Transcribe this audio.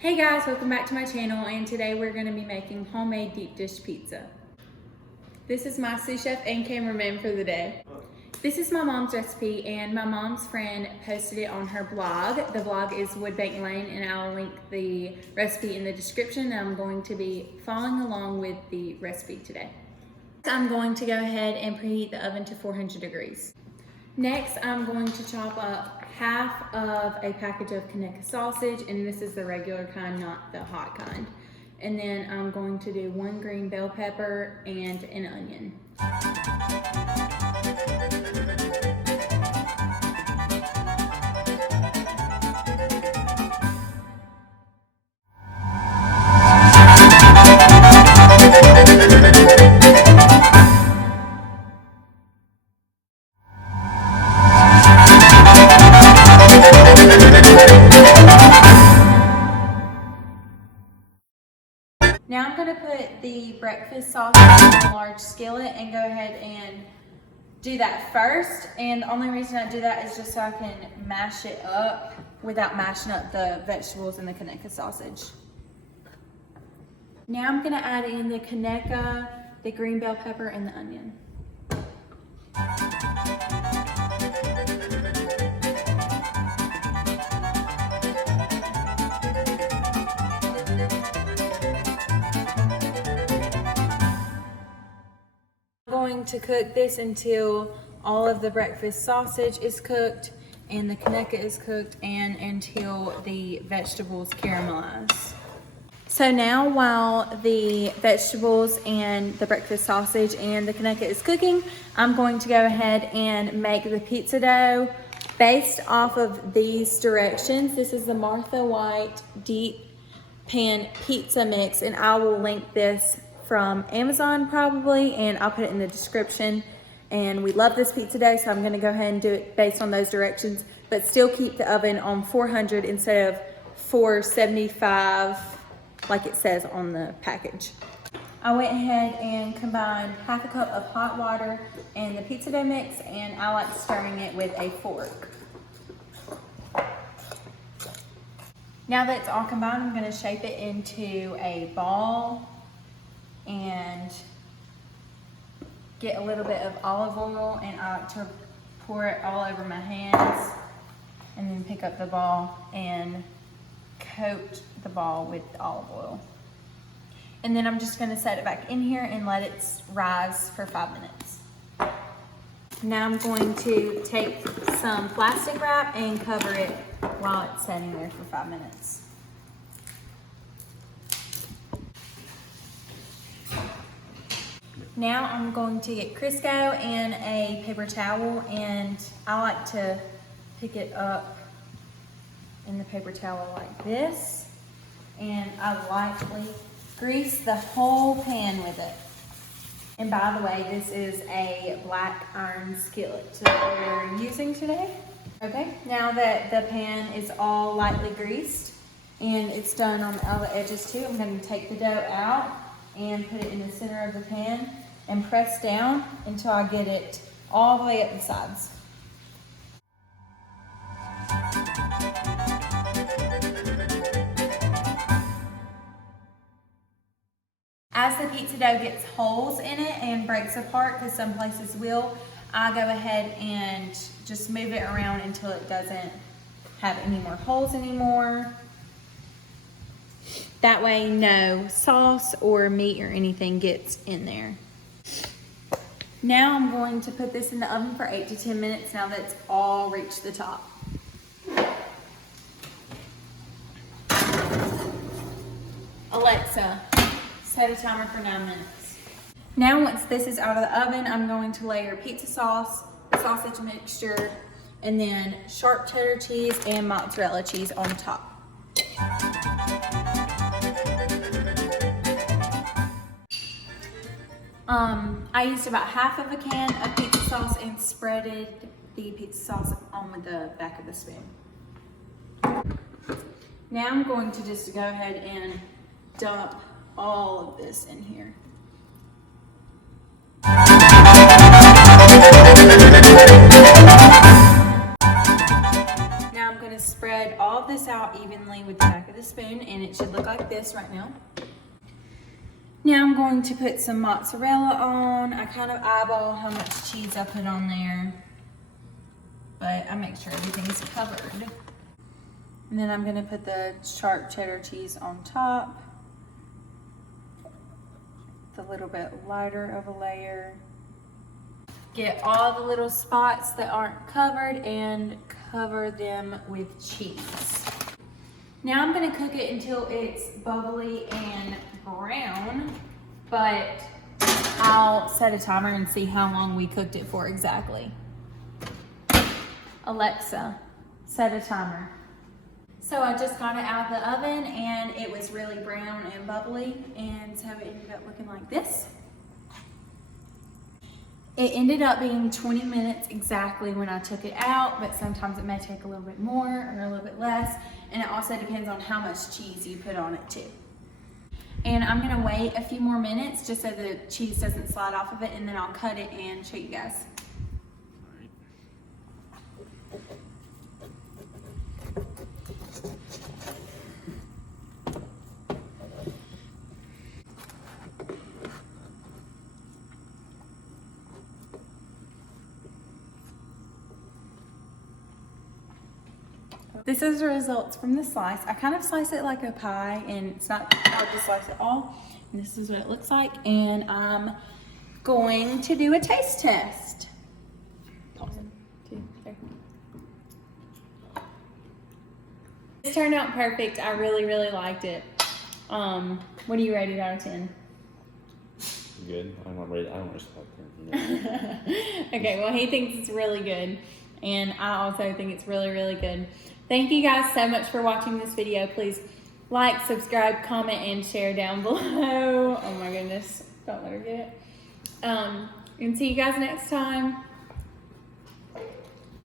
Hey guys, welcome back to my channel, and today we're going to be making homemade deep dish pizza. This is my sous chef and cameraman for the day. This is my mom's recipe, and my mom's friend posted it on her blog. The blog is Woodbank Lane, and I'll link the recipe in the description. I'm going to be following along with the recipe today. I'm going to go ahead and preheat the oven to 400 degrees. Next, I'm going to chop up half of a package of Conecuh sausage, and this is the regular kind, not the hot kind. And then I'm going to do 1 green bell pepper and an onion. Now I'm going to put the breakfast sausage in a large skillet and go ahead and do that first. And the only reason I do that is just so I can mash it up without mashing up the vegetables and the Conecuh sausage. Now I'm going to add in the Conecuh, the green bell pepper, and the onion. Going to cook this until all of the breakfast sausage is cooked and the Conecuh is cooked, and until the vegetables caramelize. So now while the vegetables and the breakfast sausage and the Conecuh is cooking, I'm going to go ahead and make the pizza dough based off of these directions. This is the Martha White deep pan pizza mix, and I will link this from Amazon probably, and I'll put it in the description. And we love this pizza dough, so I'm going to go ahead and do it based on those directions, but still keep the oven on 400 instead of 475 like it says on the package. I went ahead and combined half a cup of hot water and the pizza dough mix, and I like stirring it with a fork. Now that it's all combined, I'm going to shape it into a ball and get a little bit of olive oil, and I like to pour it all over my hands, and then pick up the ball and coat the ball with olive oil. And then I'm just going to set it back in here and let it rise for 5 minutes. Now I'm going to take some plastic wrap and cover it while it's setting there for 5 minutes. Now I'm going to get Crisco and a paper towel, and I like to pick it up in the paper towel like this, and I lightly grease the whole pan with it. And by the way, this is a black iron skillet that we're using today. Okay, now that the pan is all lightly greased and it's done on all the edges too, I'm going to take the dough out and put it in the center of the pan and press down until I get it all the way up the sides. As the pizza dough gets holes in it and breaks apart, because some places will, I go ahead and just move it around until it doesn't have any more holes anymore. That way no sauce or meat or anything gets in there. Now I'm going to put this in the oven for 8 to 10 minutes now that it's all reached the top. Alexa, set a timer for 9 minutes. Now once this is out of the oven, I'm going to layer pizza sauce, sausage mixture, and then sharp cheddar cheese and mozzarella cheese on top. I used about half of a can of pizza sauce and spreaded the pizza sauce on with the back of the spoon. Now I'm going to just go ahead and dump all of this in here. Now I'm going to to spread all of this out evenly with the back of the spoon, and it should look like this right now. Now I'm going to put some mozzarella on. I kind of eyeball how much cheese I put on there, but I make sure everything's covered. And then I'm gonna put the sharp cheddar cheese on top. It's a little bit lighter of a layer. Get all the little spots that aren't covered and cover them with cheese. Now I'm gonna cook it until it's bubbly and brown, but I'll set a timer and see how long we cooked it for exactly. Alexa, set a timer. So I just got it out of the oven and it was really brown and bubbly, and so it ended up looking like this. It ended up being 20 minutes exactly when I took it out, but sometimes it may take a little bit more or a little bit less, and it also depends on how much cheese you put on it too. And I'm gonna wait a few more minutes just so the cheese doesn't slide off of it, and then I'll cut it and show you guys. This is the results from the slice. I kind of slice it like a pie, and it's not hard to slice it all. And this is what it looks like, and I'm going to do a taste test. 1, 2, 3. This turned out perfect. I really, really liked it. What do you rate it out of 10? Good. I don't rate. I don't respect it. Okay, well, he thinks it's really good, and I also think it's really, really good. Thank you guys so much for watching this video. Please like, subscribe, comment, and share down below. Oh my goodness, don't let her get it. And see you guys next time.